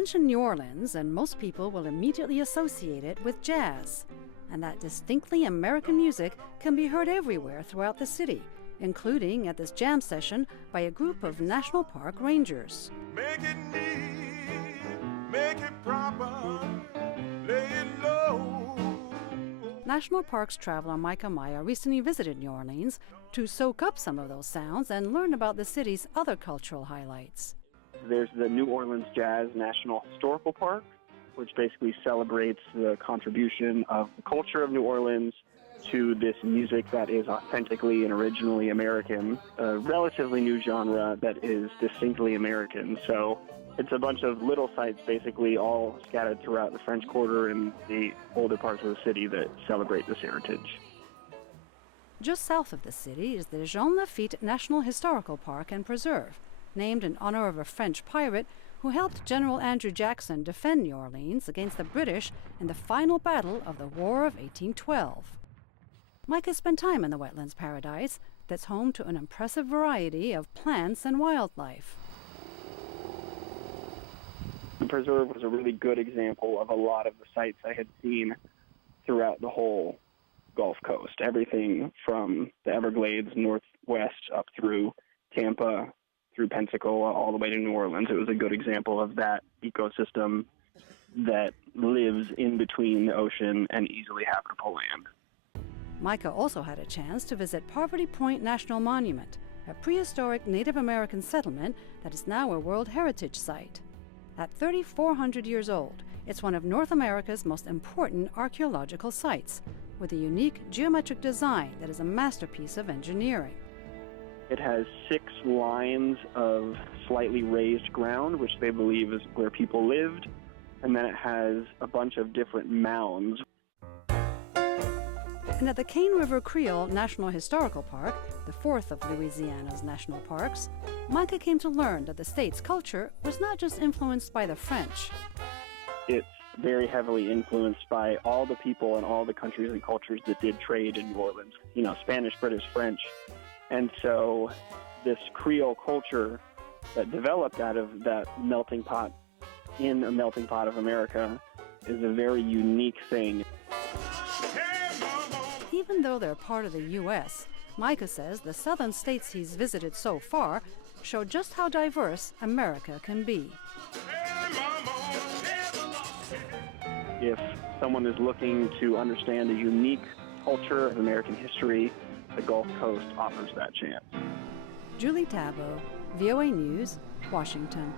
mention New Orleans, and most people will immediately associate it with jazz. And that distinctly American music can be heard everywhere throughout the city, including at this jam session by a group of National Park rangers. Make it neat, make it proper, lay it low. National Parks traveler Mikah Meyer recently visited New Orleans to soak up some of those sounds and learn about the city's other cultural highlights. There's the New Orleans Jazz National Historical Park, which basically celebrates the contribution of the culture of New Orleans to this music that is authentically and originally American, a relatively new genre that is distinctly American. So it's a bunch of little sites basically all scattered throughout the French Quarter and the older parts of the city that celebrate this heritage. Just south of the city is the Jean Lafitte National Historical Park and Preserve, named in honor of a French pirate who helped General Andrew Jackson defend New Orleans against the British in the final battle of the War of 1812. Mikah spent time in the wetlands paradise that's home to an impressive variety of plants and wildlife. The preserve was a really good example of a lot of the sites I had seen throughout the whole Gulf Coast. Everything from the Everglades northwest up through Tampa, through Pensacola, all the way to New Orleans. It was a good example of that ecosystem that lives in between the ocean and easily habitable land. Mikah also had a chance to visit Poverty Point National Monument, a prehistoric Native American settlement that is now a World Heritage Site. At 3,400 years old, it's one of North America's most important archaeological sites, with a unique geometric design that is a masterpiece of engineering. It has 6 lines of slightly raised ground, which they believe is where people lived, and then it has a bunch of different mounds. And at the Cane River Creole National Historical Park, the fourth of Louisiana's national parks, Mikah came to learn that the state's culture was not just influenced by the French. It's very heavily influenced by all the people and all the countries and cultures that did trade in New Orleans. You know, Spanish, British, French. And so this Creole culture that developed out of that melting pot in a melting pot of America is a very unique thing. Even though they're part of the U.S., Mikah says the southern states he's visited so far show just how diverse America can be. If someone is looking to understand a unique culture of American history, the Gulf Coast offers that chance. Julie Taboh, VOA News, Washington.